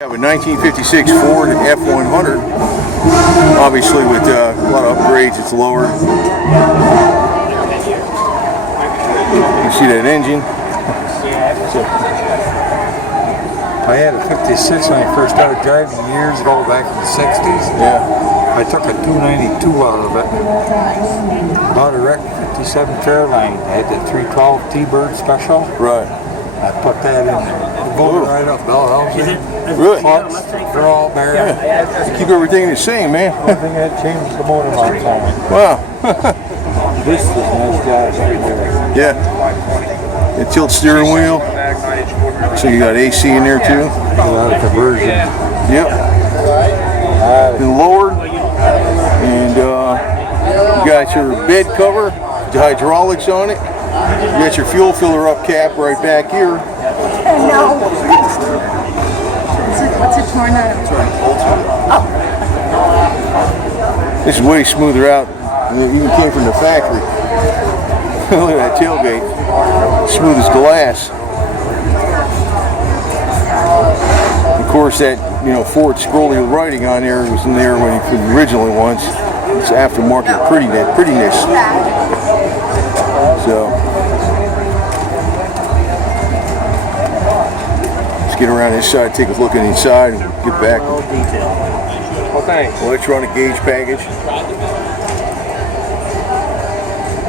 I have a 1956 Ford F100, obviously with a lot of upgrades. It's lowered. You see that engine? I had a 56 when I first started driving years ago, back in the 60s. Yeah. I took a 292 out of it. Bought a wrecked 57 Fairlane. I had the 312 T-Bird special. Right. I put that in there. Motor right up, bell housing. Really? Clutch, they're all there. Yeah. You keep everything the same, man. The only thing I had changed was the motor mounts on it. Wow. This is nice gas right there. Yeah. A tilt steering wheel. So you got AC in there too. A lot of conversion. Yep. Been lowered. And you got your bed cover, the hydraulics on it. You got your fuel filler up cap right back here. No. What's it torn out of? Oh. This is way smoother out than it even came from the factory. Look at that tailgate. Smooth as glass. Of course, that Ford scrolly writing on there was in there when it originally was. It's aftermarket prettiness. So let's get around this side, take a look at the inside, and get back. Okay. Electronic gauge package.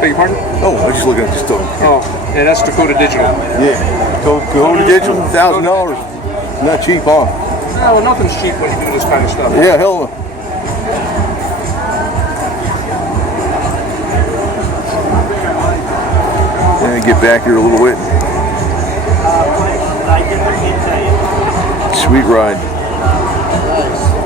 Beg your pardon? Oh, I was just looking at this stuff. Oh, yeah, that's Dakota Digital. Yeah, Dakota Digital, $1,000. Not cheap, huh? Yeah, well, nothing's cheap when you do this kind of stuff. Yeah, hell no. And get back here a little bit. Sweet ride.